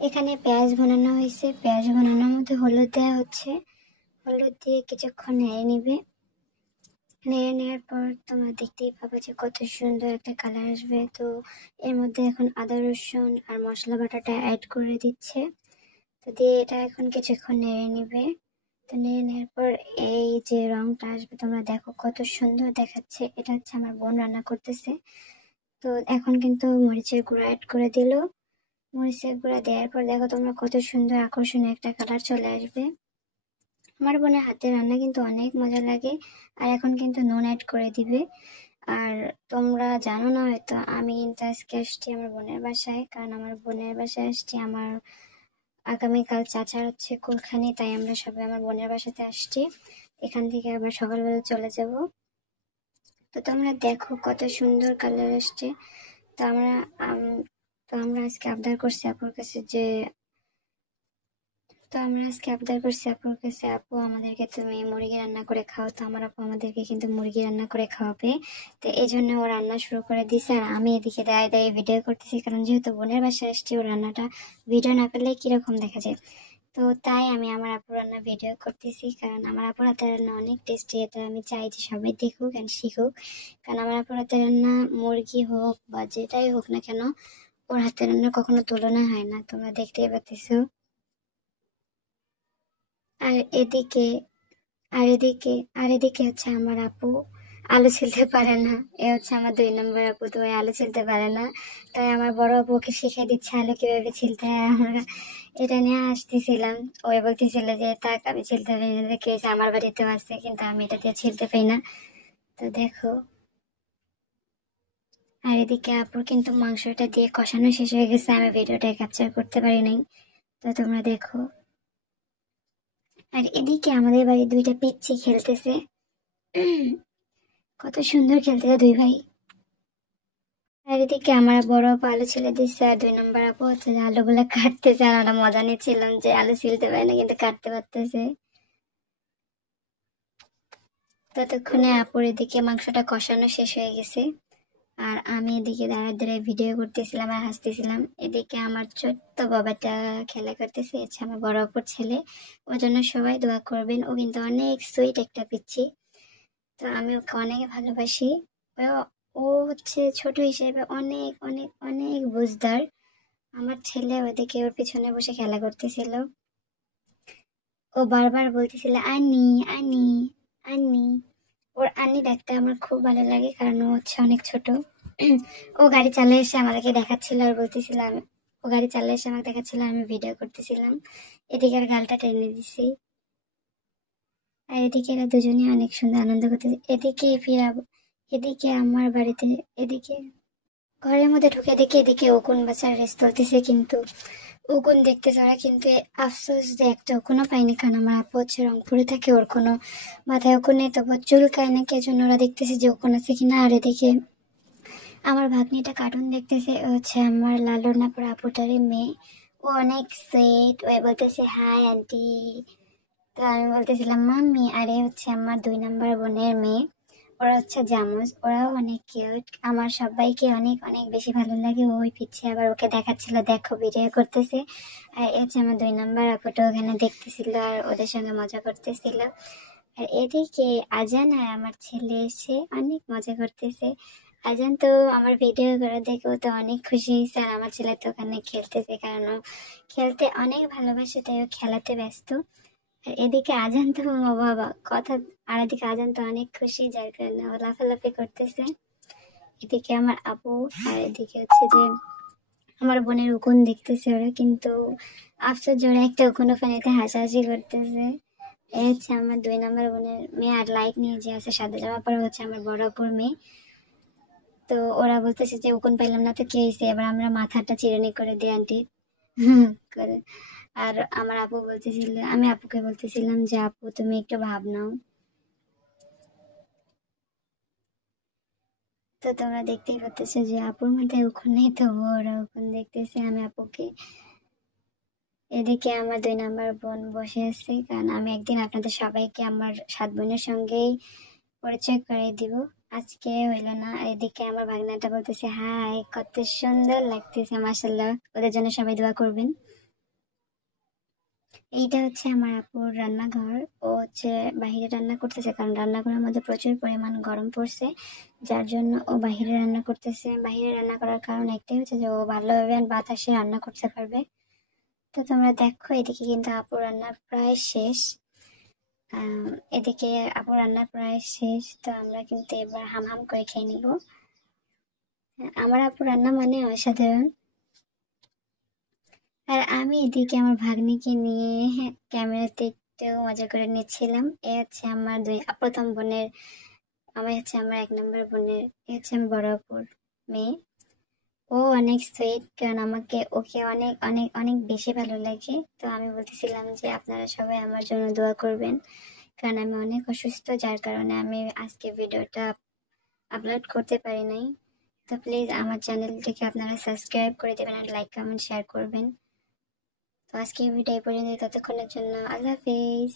এখানে পেঁয়াজ বানানো হয়েছে, পেঁয়াজ বানানোর মধ্যে হলুদ দেওয়া হচ্ছে। হলুদ দিয়ে কিছুক্ষণ নেড়ে নিবে। নেড়ে নেওয়ার পর তোমরা দেখতেই পাবে যে কত সুন্দর একটা কালার আসবে। তো এর মধ্যে এখন আদা রসুন আর মশলা বাটাটা অ্যাড করে দিচ্ছে। তো দিয়ে এটা এখন কিছুক্ষণ নেড়ে নিবে। তো নেড়ে নেওয়ার পর এই যে রংটা আসবে তোমরা দেখো কত সুন্দর দেখাচ্ছে। এটা হচ্ছে আমার বোন রান্না করতেছে। তো এখন কিন্তু মরিচের গুঁড়া অ্যাড করে দিল। মরিচের গুঁড়া দেওয়ার পর দেখো তোমরা কত সুন্দর আকর্ষণীয় একটা কালার চলে আসবে। আমার বোনের হাতের রান্না কিন্তু অনেক মজা লাগে। আর এখন কিন্তু নুন অ্যাড করে দিবে। আর তোমরা জানো না হয়তো আমি কিন্তু আজকে আসছি আমার বোনের বাসায়, কারণ আমার বোনের বাসায় আসছি আমার আগামীকাল চাচার হচ্ছে কুলখানি, তাই আমরা সবাই আমার বোনের বাসাতে আসছি। এখান থেকে আবার সকালবেলা চলে যাব। তো তোমরা দেখো কত সুন্দর কালার আসছে। তো আমরা আজকে আবদার করছি আপুর কাছে যে আপু আমাদেরকে তুমি মুরগি রান্না করে খাও। তো আমার আপু আমাদেরকে কিন্তু মুরগি রান্না করে খাওয়াবে। তো এই জন্য ও রান্না শুরু করে দিছে আর আমি এদিকে দাঁড়িয়ে দাঁড়িয়ে ভিডিও করতেছি, কারণ যেহেতু বোনের বাসায় আসছি ও রান্নাটা ভিডিও না করলে কিরকম দেখা যায়। তো তাই আমি আমার আপুর রান্না ভিডিও করতেছি, কারণ আমার আপুর হাতের রান্না অনেক টেস্টি। এটা আমি চাই যে সবাই দেখুক অ্যান্ড শিখুক, কারণ আমার আপুর হাতের রান্না মুরগি হোক বা যেটাই হোক না কেন, ওর হাতের রান্না কখনো তুলনা হয় না। তোমরা দেখতেই পাচ্ছ। আর এদিকে আর এদিকে হচ্ছে আমার আপু আলু ছিলতে পারে না। এ হচ্ছে আমার 2 নম্বর আপু, তো ওই আলু ছিলতে পারে না। তাই আমার বড় আপু ওকে শিখিয়ে দিচ্ছে আলু কিভাবে ছিলতে হয়। আমরা এটা নিয়ে আসতেছিলাম। ওই বলতেছিল যে তাক আমি ছিলতে পারি না, দেখে আমার বাড়িতেও আছে, কিন্তু আমি এটা দিয়ে ছিলতে পারি না। তো দেখো। আর এদিকে আপুর কিন্তু মাংসটা দিয়ে কষানো শেষ হয়ে গেছে, আমি ভিডিওটা ক্যাপচার করতে পারি নাই। তো তোমরা দেখো। আর এদিকে আমাদের বাড়ি 2টা পিচ্চি খেলতেছে। কত সুন্দর খেলতেছে 2 ভাই। আর এদিকে আমার বড় আপু আলু ছিলে দিচ্ছে, আর 2 নম্বর আপু হচ্ছে যে আলুগুলা কাটতেছে। আর আমরা মজা নিচ্ছিলাম যে আলু ছিলতে পারে না কিন্তু কাটতে পারতেছে। ততক্ষণে আপুর এদিকে মাংসটা কষানো শেষ হয়ে গেছে। আর আমি এদিকে দাঁড়ায় দাঁড়ায় ভিডিও করতেছিলাম আর হাসতেছিলাম। এদিকে আমার ছোট্ট বাবাটা খেলা করতেছে, হচ্ছে আমার বড় আপুর ছেলে। ওর জন্য সবাই দোয়া করবেন। ও কিন্তু অনেক সুইট একটা পিচ্চি। তো আমি ওকে অনেক ভালোবাসি। ও ও হচ্ছে ছোট হিসেবে অনেক অনেক অনেক বুঝদার। আমার ছেলে ওদিকে ওর পিছনে বসে খেলা করতেছিল। ও বারবার বলতেছিল আনি আনি আনি। ওর আন্নি ডাকতে আমার খুব ভালো লাগে, কারণ ও হচ্ছে অনেক ছোট। ও গাড়ি চালিয়ে এসে আমাদেরকে দেখাচ্ছিল আর বলতেছিলাম, ও গাড়ি চালিয়ে এসে আমাকে দেখাচ্ছিল, আমি ভিডিও করতেছিলাম। এদিকে আর গালটা টেনে দিছি। আর এদিকে এরা দুজনে অনেক সুন্দর আনন্দ করতেছে। এদিকে আমার বাড়িতে, এদিকে ঘরের মধ্যে ঢুকে দেখি এদিকে উকুন বাচ্চার রেস তুলতেছে, কিন্তু উকুন দেখতেছে ওরা, কিন্তু আফসোস যে একটা উকুনও পাইনি, কারণ আমার আপু হচ্ছে রংপুরে থাকে, ওর কোনো মাথায় উকুন নেই, তবু চুলকায় নাকি, এজন্য ওরা দেখতেছে যে উকুন আছে কিনা। আর এদিকে আমার ভাগ্নিটা কার্টুন দেখতেছে। ও হচ্ছে আমার লালনাপুর আপুটারই মেয়ে। ও অনেক সুইট। ও বলতেছে হাই আন্টি। তো আমি বলতেছিলাম মাম্মি। আরে হচ্ছে আমার 2 নম্বর বোনের মেয়ে। ওরা হচ্ছে জামুস, ওরাও অনেক কিউট। আমার সবাইকে অনেক অনেক বেশি ভালো লাগে। ওই পিছিয়ে আবার ওকে দেখাচ্ছিল দেখো ভিডিও করতেছে। আর এই হচ্ছে আমার 2 নম্বর আপুটা ওখানে দেখতেছিল আর ওদের সঙ্গে মজা করতেছিল। আর এদিকে আজান আর আমার ছেলে এসে অনেক মজা করতেছে। আজান তো আমার ভিডিও করে দেখে ও তো অনেক খুশি হয়েছে, আর আমার ছেলে তো ওখানে খেলতেছে, কারণ ও খেলতে অনেক ভালোবাসে, তাই ও খেলাতে ব্যস্ত। আর এদিকে আজান তো বাবা কথা, আর এদিকে আজান তো অনেক খুশি, যার কারণে ও লাফালাফি করতেছে। এদিকে আমার আপু আর এদিকে হচ্ছে যে আমার বোনের উকুন দেখতেছে ওরা, কিন্তু আফসোস ওরা একটা উকুনও ফেনীতে হাসাহাসি করতেছে। এই হচ্ছে আমার 2 নম্বর বোনের মেয়ে। আর লাইট নিয়ে যে আছে সাদা জামা পরা হচ্ছে আমার বড় আপুর মেয়ে। তো ওরা বলতেছে যে উকুন পাইলাম না তো কি হয়েছে, এবার আমরা মাথাটা চিরুনি করে দিই আন্টি করে। আর আমার আপু বলতেছিল, আমি আপুকে বলতেছিলাম যে আপু তুমি একটু ভাব নাও। তো তোমরা দেখতেই পাচ্তেছো যে আপুর মাথায় উকুন নেই, তবু ওরা উকুন দেখতেছে আমি আপুকে। এদিকে আমার 2 নম্বর বোন বসে আছে, কারণ আমি একদিন আপনাদের সবাইকে আমার 7 বোনের সঙ্গেই পরিচয় করে দিব। আজকে হইলো না। আর এদিকে আমার ভাগনাটা বলতেছে হাই, কত সুন্দর লাগতেছে মাশাল্লাহ। ওদের জন্য সবাই দোয়া করবেন। এইটা হচ্ছে আমার আপুর রান্নাঘর। ও হচ্ছে বাহিরে রান্না করতেছে, কারণ রান্নাঘরের মধ্যে প্রচুর পরিমাণ গরম পড়ছে, যার জন্য ও বাহিরে রান্না করতেছে। বাহিরে রান্না করার কারণ একটাই হচ্ছে যে ও ভালোভাবে বাতাসে রান্না করতে পারবে। তো তোমরা দেখো, এদিকে কিন্তু আপুর রান্না প্রায় শেষ। এদিকে আপুর রান্না প্রায় শেষ, তো আমরা কিন্তু এবার হাম হাম করে খেয়ে নিব। আমার আপুর রান্না মানে অসাধারণ। আর আমি এদিকে আমার ভাগ্নিকে নিয়ে ক্যামেরাতে একটু মজা করে নিচ্ছিলাম। এ হচ্ছে আমার প্রথম বোনের, আমি হচ্ছে আমার 1 নম্বর বোনের, এ হচ্ছে আমার বড় আপুর মেয়ে। ও অনেক সুইট, কারণ ওকে অনেক অনেক অনেক বেশি ভালো লাগে। তো আমি বলতেছিলাম যে আপনারা সবাই আমার জন্য দোয়া করবেন, কারণ আমি অনেক অসুস্থ, যার কারণে আমি আজকে ভিডিওটা আপলোড করতে পারি নাই। তো প্লিজ আমার চ্যানেলটিকে আপনারা সাবস্ক্রাইব করে দেবেন আর লাইক কমেন্ট শেয়ার করবেন। তো আজকে ভিডিও এই পর্যন্ত, ততক্ষণের জন্য আল্লাহ হাফিজ।